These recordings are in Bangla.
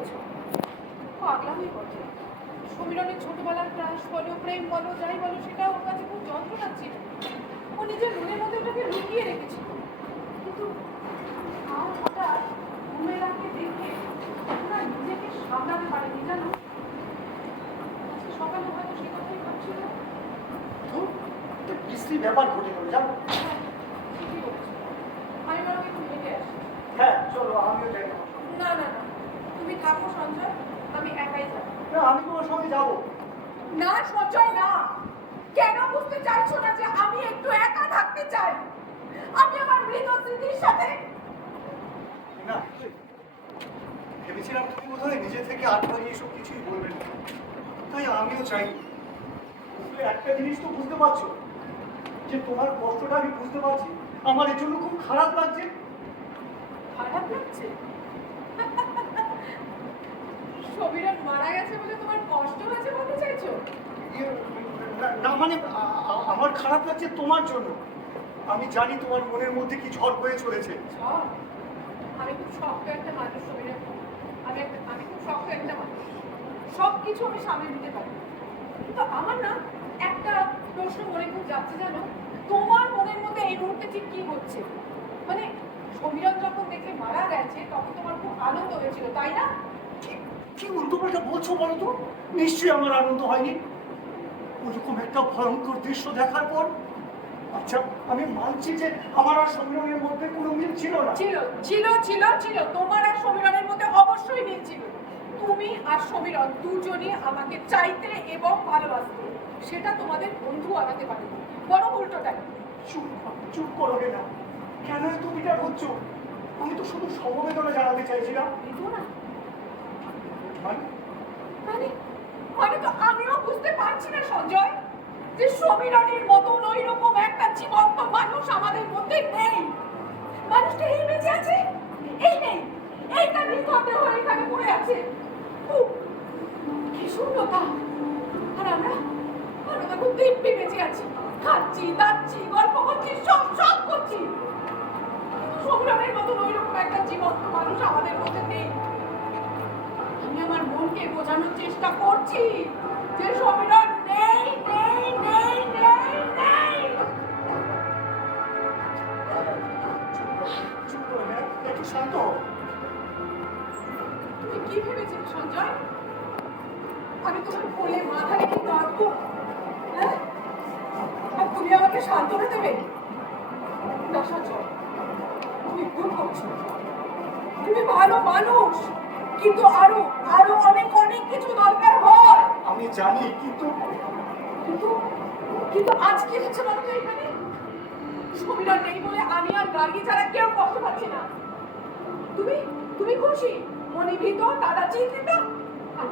করেছো, পাগলামি করছে। সমীরণের ছোটবেলার ক্রাশ বলো, প্রেম বলো, যাই বলো, সেটা ওর কাছে খুব যন্ত্রণা ছিল। ও নিজের মনের মধ্যে ওটাকে লুকিয়ে রেখেছিল। কিন্তু আর হঠাৎ ঘুমেরাকে দেখে ওরা নিজেকে সামলাতে পারেনি, জানো। আজকে সকালে হয়তো সে কথাই ভাবছিল। বিশ্রী ব্যাপার ঘটে গেল, জানো। হ্যাঁ, ঠিকই বলেছো। আমি বরং একটু হেঁটে আসি। হ্যাঁ চলো, আমিও যাই। না না না, তুমি থাকো সঞ্জয়, আমি একাই যাবো। না, আমি তোমার সঙ্গে যাবো। না সঞ্জয় না, কেন বুঝতে চাইছো না যে আমি একটু একা থাকতে চাই? আমি আমার মৃত স্মৃতির সাথে। না, ভেবেছিলাম তুমি বোধহয় নিজে থেকে আট বাজে এসব কিছুই বলবেন না, তাই আমিও চাই। একটা জিনিস তো বুঝতে পারছো যে তোমার কষ্টটা আমি বুঝতে পারছি, আমার এর জন্য খুব খারাপ লাগছে। খারাপ লাগছে? সমীরণ মারা গেছে বলে তোমার কষ্ট হয়েছে বলতে চাইছো? না মানে আমার খারাপ লাগছে তোমার জন্য। আমি জানি তোমার মনের মধ্যে কি ঝড় বয়ে চলেছে। ঝড়? আমি খুব শক্ত একটা মানুষ সমীরণ। আমি খুব শক্ত একটা মানুষ, সব কিছু আমি সামনে নিতে পারি। কিন্তু আমার না একটা প্রশ্ন মনে খুব যাচ্ছে, জানো। তোমার মনের মধ্যে এই মুহূর্তে ঠিক কি হচ্ছে? মানে সমীরণ যখন দেখে মারা গেছে তখন তোমার খুব আনন্দ হয়েছিল, তাই না? কি উল্টোপাল্টা বলছো বলো তো? নিশ্চয়ই আমার আনন্দ হয়নি ওরকম একটা ভয়ঙ্কর দৃশ্য দেখার পর। আচ্ছা, আমি মানছি যে আমার আর সমীরণের মধ্যে কোনো মিল ছিল না। ছিল ছিল ছিল ছিল, তোমার আর সমীরণের মধ্যে অবশ্যই মিল ছিল। তুমি আর সমীরণ দুজনই আমাকে চাইতে এবং ভালোবাসতে, সেটা তোমাদের বন্ধু আনাতে পারেনি, বরং উল্টোটাই। চুপ করো না, কেন এত বিটার হচ্ছ? আমি তো শুধু সমবেদনা জানাতে চাইছিলাম। কিন্তু না, মানে মানে মানে তো আমিও বুঝতে পারছি না সঞ্জয়, যে সমীরণের মতন ওই রকম একটা জীবন্ত মানুষ আমাদের মধ্যে নেই। মানুষটা এই বেঁচে আছে, এই নেই, এইটা নিঃশব্দে হয়ে এখানে পড়ে আছে। উফ, কি শূন্যতা! আর আমরা খুব দিব্যি বেঁচে আছি, খাচ্ছি, দাচ্ছি, গল্প করছি, সব সব করছি। কিন্তু সমীরণের মতন ওই রকম একটা জীবন্ত মানুষ আমাদের মধ্যে নেই। আমি আমার মনকে বোঝানোর চেষ্টা করছি যে সমীরণ নেই নেই নেই নেই নেই। চুপ করো না, একটু শান্ত হও। তুমি কি ভেবেছিলে সঞ্জয়? আমি তোমার কোলে মাথা রেখে কাঁদবো, হ্যাঁ? আর তুমি আমাকে সান্ত্বনা দেবে? না সঞ্জয়, তুমি ভুল করছো। তুমি ভালো মানুষ, কিন্তু আরো আরো অনেক অনেক কিছু দরকার হয়। আমি জানি, কিন্তু কিন্তু কিন্তু আজ কি হচ্ছে বলো তো এখানে? সমীরণ নেই বলে আমি আর গার্গী ছাড়া কেউ কষ্ট পাচ্ছি না। তুমি তুমি খুশি, মনে ভিতর দাদা চিন্তিত। আর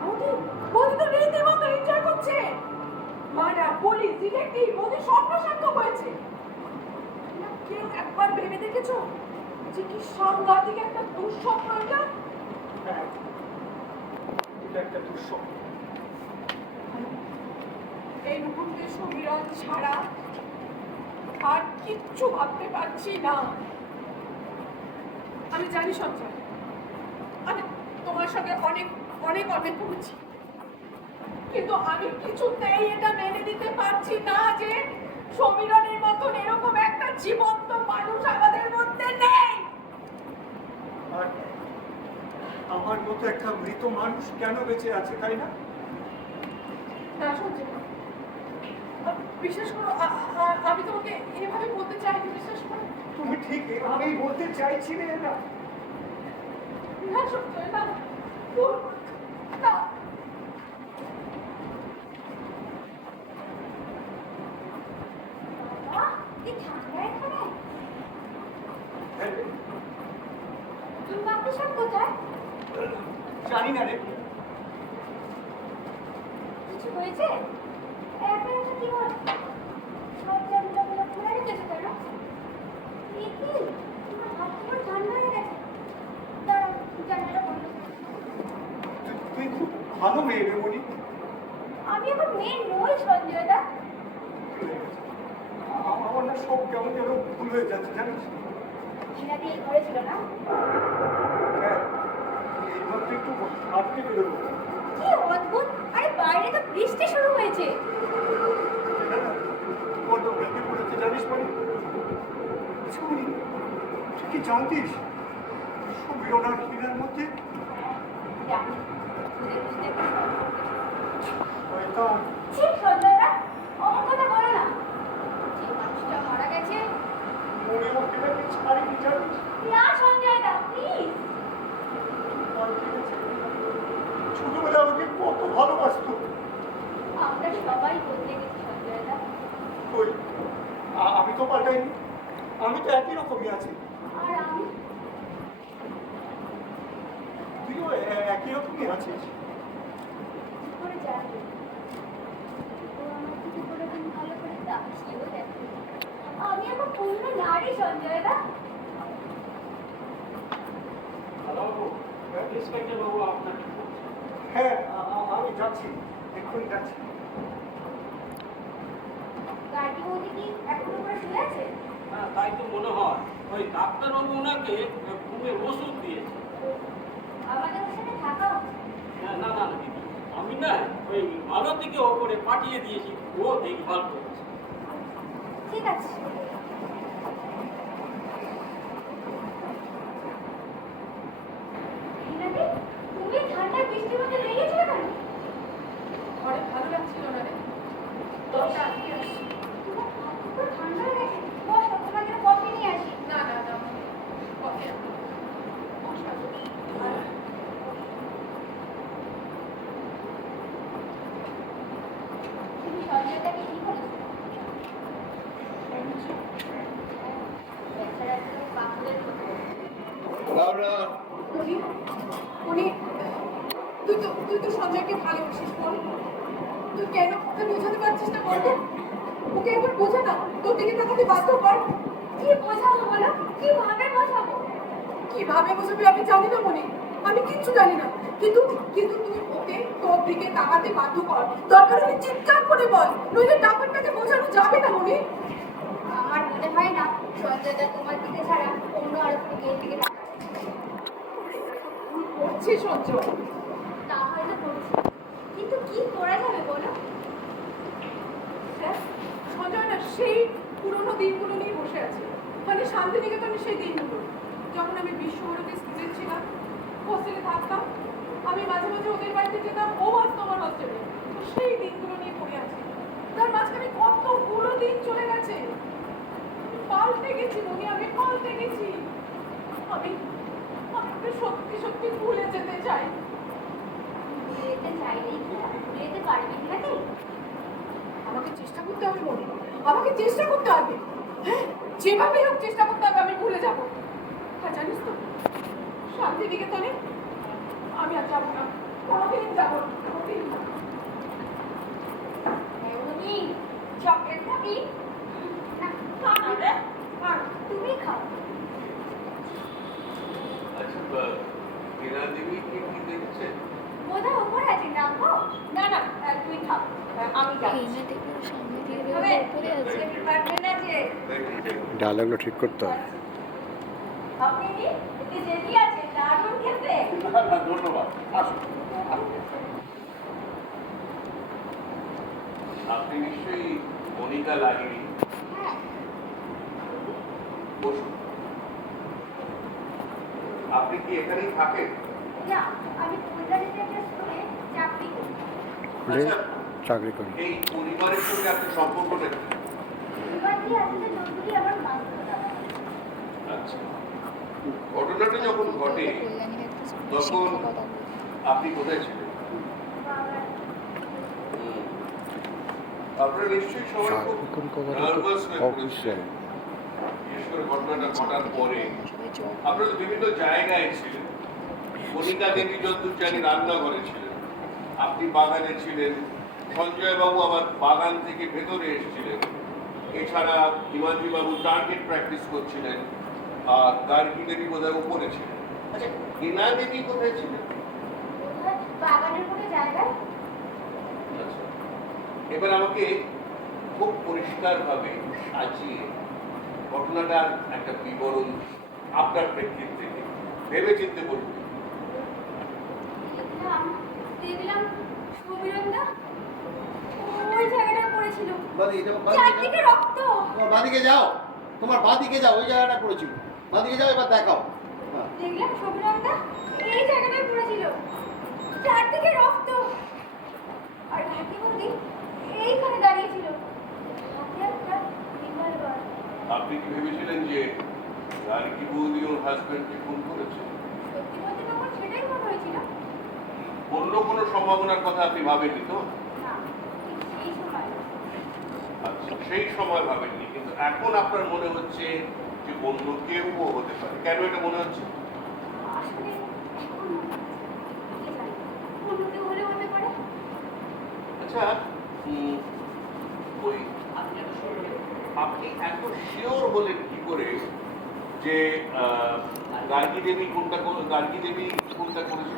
বৌদি তো রীতিমতো এনজয় করছে। মারা, পুলিশ, ডিটেকটিভ, বৌদি স্বপ্ন সার্থক হয়েছে। না, কেউ একবার ভেবে দেখেছো যে কি সাংঘাতিক একটা দুঃস্বপ্ন এটা? হ্যাঁ, এটা একটা দুঃস্বপ্ন। এই মুহূর্তে সমীরণ ছাড়া আর কিচ্ছু ভাবতে পারছি না। আমি জানি সঞ্জয়, আমি তোমার সঙ্গে অনেক অনেক অনেক করেছি, কিন্তু আমি কিছুতেই এটা মেনে নিতে পারছি না যে সমীরণের মতন এরকম একটা জীবন্ত মানুষ আমাদের মধ্যে নেই। আর আমার মতো একটা মৃত মানুষ কেন বেঁচে আছে, তাই না? না সঞ্জয়, বিশ্বাস করো, আমি তোমাকে এভাবে বলতে চাইনি, বিশ্বাস করো। তুমি ঠিক এভাবেই বলতে চাইছিলে না? না সঞ্জয়, না, ভুল, না। কি ঠান্ডা এখানে? হ্যাঁ রে, তুমি বাপু সব কোথায়? জানি না রে। কিছু হয়েছে? একা একা কি হয়? সব জানলাগুলো খুলে রেখেছো কেন? কি তোমার হাত পুরো ঠান্ডা হয়ে গেছে। দাঁড়াও, জানলাটা বন্ধ করো। তুই খুব ভালো মেয়ে রে মনি। আমি এখন মেয়ে নই সঞ্জয় দা। আমার না সব কেমন যেন ভুল হয়ে যাচ্ছে, জানিস? ঘৃণা দিয়ে করেছিল না? হ্যাঁ, এইমাত্র একটু হাত এখনই বেরোবো। কি অদ্ভুত! আরে বাইরে তো বৃষ্টি শুরু হয়েছে। এটা না বড্ড ভেঙে পড়েছে জানিস মানে শুনি তুই কি জানতিস সমীরণ আর হীরার মধ্যে জানি, বুঝে বুঝতে একটা সম্পর্ক ছিল। শয়তান। ছি সঞ্জয়দা, অমন কথা বলো না। যে মানুষটা মারা গেছে। মনে হচ্ছে নাকি ছাড়িনি জানিস না সঞ্জয়দা, প্লিজ। পাল্টে গেছে। ছোটবেলা আমাকে কত ভালোবাসতো। আমরা সবাই বদলে গেছি সঞ্জয়দা। কই আমি তো পাল্টাইনি, আমি তো একই রকমই আছি। আর আমি তুইও একই রকমই আছিস। কি করে জানবো? ও আমার থেকে কোনোদিন ভালো করে তাকিয়েও দেখে। আমি এখন পূর্ণ নারী সঞ্জয়দা। হ্যাঁ আমি যাচ্ছি, এক্ষুনি যাচ্ছি। গাড়ি বৌদি কি এখনো করে শুয়ে আছে? হ্যাঁ, তাই তো মনে হয়। ওই ডাক্তারবাবু ওনাকে ঘুমের ওষুধ দিয়েছে। আমাদের ওর সাথে থাকা উচিত। না না না দিদি, আমি না ওই মালতীকে ওপরে পাঠিয়ে দিয়েছি, ও দেখভাল করেছে। ঠিক আছে। রিনাদি, তুমি ঠান্ডা বৃষ্টির মধ্যে বেরিয়েছিলে কেন? ঘরে ভালো লাগছিল না রে, দরকার আজকে আসছি। তোমার হাত পুরো ঠান্ডা হয়ে গেছে। বসো, তোমার জন্য কফি নিয়ে আসি। না না না, কফি আনবো। মশলা করি। আর তুমি সঞ্জয়দাকে কি বলেছো? বেচারা তো পাগলের মতো। উনি উনি তুই তো সঞ্জয়কে ভালোবাসিস বল, তুই কেন ওকে বোঝাতে পারছিস না বল তো? ওকে একবার বোঝা না, তোর দিকে তাকাতে বাধ্য কর। কি বোঝাবো বলো? কিভাবে বোঝাবো? কিভাবে বোঝাবি আমি জানি না মনি, আমি কিচ্ছু জানি না, কিন্তু কিন্তু তুই ওকে তোর দিকে তাকাতে বাধ্য কর। দরকার হলে চিৎকার করে বল, নইলে ব্যাপারটাকে বোঝানো যাবে না মনি। আমার মনে হয় না সঞ্জয়দা তোমার দিকে ছাড়া অন্য আর কোনো মেয়ের দিকে তাকায়। ভুল করছিস সঞ্জয়। তা হয়তো করছি, কিন্তু কি করা যাবে বলো? দেখ, সঞ্জয় না সেই পুরোনো দিনগুলো নিয়ে বসে আছে, মানে শান্তিনিকেতনের সেই দিনগুলো যখন আমি বিশ্বভারতী স্টুডেন্ট ছিলাম, হোস্টেলে থাকতাম, আমি মাঝে মাঝে ওদের বাড়িতে যেতাম, ও আসতো আমার হোস্টেলে। তো সেই দিনগুলো নিয়ে পড়ে আছে। তার মাঝখানে কতগুলো দিন চলে গেছে, পাল্টে গেছি মনি, আমি পাল্টে গেছি। আমি আমি ওকে সত্যি সত্যি ভুলে যেতে চাই। বিয়েতে চাইলেই কি বিয়েতে পারবে নাকি? আমাকে চেষ্টা করতে হবে মনে, আমাকে চেষ্টা করতে হবে। হ্যাঁ, যেভাবেই হোক চেষ্টা করতে হবে, আমি ভুলে যাবো। হ্যাঁ জানিস তো, শান্তিনিকেতনে আমি আর যাবো না, কোনোদিন যাবো না, কোনোদিন না। এমনি চকলেট খাবি? না, খা না রে। আর তুমি খাও। আচ্ছা হীরা দেবী কি কি দেখছেন? বোধহয় ওপরে আছে, না খাও? না না, তুই খাও, আমি যাচ্ছি। এইনা থেকে ওর সামনে দিয়ে গেলে হবে? উপরে আছে। ডিপার্টমেন্ট আছে। ডায়লগগুলো ঠিক করতে হবে। আপনি কি এতে জেলি আছে, দারুণ খেতে। না না ধন্যবাদ, আসুন। আপনি নিশ্চয়ই মনিকা লাগেনি। হ্যাঁ, বসুন। আপনি কি এখানেই থাকেন? না, আমি কলকাতাতে একটা স্কুলে চাকরি করি। আচ্ছা, চাকরি করি। এই পরিবারের সঙ্গে আপনার সম্পর্কটা কি? এবার কি আসলে নতুনই আমার বাস্তব দাদা। আচ্ছা, ঘটনাটা যখন ঘটে কল্যাণীর একটা স্কুলে তখন শিক্ষকতা করি। আপনি কোথায় ছিলেন? বাবার হুম। আপনারা নিশ্চয়ই সবাই খুব চাকরি করি কথাটা নার্ভাস তো হয়ে অফিসিয়াল। পড়েছিলেন, বিশেষ করে ঘটনাটা ঘটার পরে। সবাই জব আপনারা তো বিভিন্ন জায়গায় ছিলেন। মনিকা দেবী যদ্দূর জানি রান্নাঘরে ছিলেন, আপনি বাগানে ছিলেন, সঞ্জয় বাবু আবার বাগান থেকে ভেতরে এসেছিলেন। এছাড়া হিমাদ্রি বাবু টার্গেট প্র্যাকটিস করছিলেন, আর গার্গী দেবী বোধহয় উপরে ছিলেন। আচ্ছা, হেনা দেবী কোথায় ছিলেন? বোধহয় বাগানের কোনো জায়গায়। আচ্ছা, এবার আমাকে খুব পরিষ্কারভাবে সাজিয়ে ঘটনাটার একটা বিবরণ আপনার প্রেক্ষিত থেকে ভেবে চিনতে বলুন। এটা আমি দেখলাম সমীরণদা ওই জায়গাটায় পড়েছিল, বাদিকে যাও, চারদিকে রক্ত। তোমার বাদিকে যাও, তোমার বাদিকে যাও, ওই জায়গাটা পড়েছিল। বাদিকে যাও, এবার দেখাও। হ্যাঁ। দেখলাম সমীরণদা এই জায়গাটায় পড়েছিল, চারদিকে রক্ত। আর ঘাটি বৌদি এইখানে দাঁড়িয়েছিল, হাতে একটা রিভলভার। আপনি কি ভেবেছিলেন যে গার্গী বৌদি ওর হাজব্যান্ডকে খুন করেছে? সত্যি বলতে তখন সেটাই মনে হয়েছিল। অন্য কোনো সম্ভাবনার কথা আপনি ভাবেননি তো? না, ঠিক সেই সময় আচ্ছা, সেই সময় ভাবেননি, কিন্তু এখন আপনার মনে হচ্ছে যে অন্য কেউ হতে পারে। কেন এটা মনে হচ্ছে? আসলে এখন মনে হচ্ছে, কে জানে, অন্য কেউ হলেও হতে পারে। আচ্ছা, ওই আপনি এত শিওর হলেন কি করে যে গার্গী দেবী কোনটা করেছে?